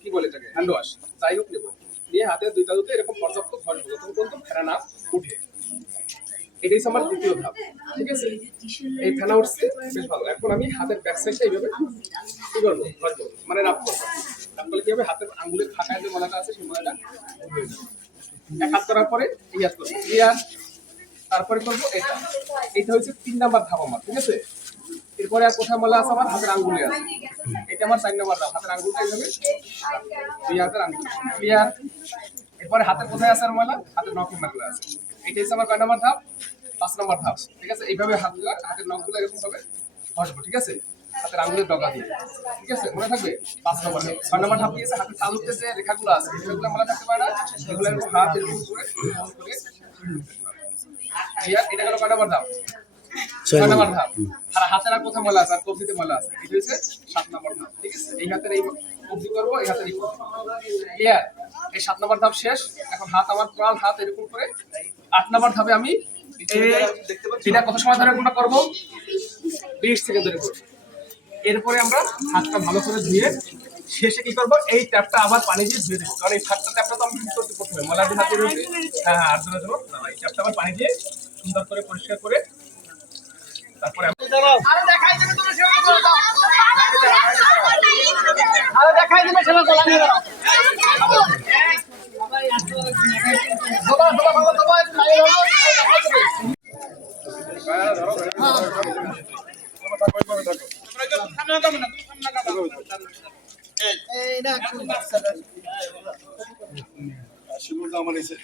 কি বলে এটাকে হ্যান্ড ওয়াশ যাই হোক নেবো, নিয়ে হাতের দুই তালুতে এরকম পর্যাপ্ত ঘষবো যতক্ষণ পর্যন্ত ফেনা না উঠে। এটাই আমার দ্বিতীয় ধাপ। ঠিক আছে, এই ফেনা উঠছে বেশ ভালো। এখন আমি হাতের ব্যাক সাইডটা এইভাবে কি করবো, ঘষবো, মানে রাফ করবো। রাফ করলে কি হবে, হাতের আঙ্গুলের ফাঁকায় যে ময়লাটা আছে সেই ময়লাটা হয়ে যাবে। এক হাত করার পরে এই হাত করবো, ক্লিয়ার। তারপরে করবো এটা, এটা হচ্ছে 3 নাম্বার ধাপ আমার। ঠিক আছে, এরপরে আর কোথায় ময়লা আছে আমার হাতের আঙ্গুলে আছে, এটা আমার 4 নাম্বার ধাপ। হাতের আঙ্গুলটা এইভাবে, দুই হাতের আঙ্গুল, ক্লিয়ার। এরপরে হাতের কোথায় আছে আর ময়লা, হাতের নখের মাগুলো আছে। এটা হচ্ছে আমার কয় নাম্বার ধাপ, 5 নাম্বার ধাপ। ঠিক আছে, এইভাবে হাতগুলো, হাতের নখগুলো এরকম ভাবে ঘষবো। ঠিক আছে, হাতের আঙ্গুলের ডগা দিয়ে। ঠিক আছে, মনে থাকবে 5 নাম্বার ধাপ। 6 নাম্বার ধাপ দিয়েছে হাতের তালুতে যে রেখাগুলো আছে সেগুলো মনে থাকতে পারে না, এগুলো এরকম হাত এরকম করে ক্লিয়ার। এটা হলো কয় নাম্বার ধাপ, 6 নাম্বার ধাপ। আর হাতের আর কোথায় ময়লা আছে, আর কবজিতে ময়লা আছে, এটা হচ্ছে 7 নাম্বার ধাপ। ঠিক আছে, এই হাতের এই কবজি করবো, এই হাতের এই ক্লিয়ার। এই 7 নাম্বার ধাপ শেষ। এখন হাত আমার পুরো হাত এরকম করে 8 নাম্বার ধাপে আমি এটা কত সময় ধরে কোনটা করবো, 20 সেকেন্ড ধরে করবো। এরপরে আমরা হাতটা ভালো করে ধুয়ে শেষে কি করবো, এই ট্যাপটা আবার পানি দিয়ে ধুয়ে দেবো, কারণ এই ট্যাপটা তো আমি ইউজ করতে প্রথমে ময়লা দিয়ে হাতে রয়েছে। হ্যাঁ আর ধরে দেবো, এই ট্যাপটা আবার পানি দিয়ে সুন্দর করে পরিষ্কার করে তারপরে আরে দেখাই দিবে তুমি সেবা করে দাও। আরে দেখাই দিবে সেবা করে নিয়ে দাও। বাবা বাবা বাবা বাবা খাই দাও। শিবুর আমার এসে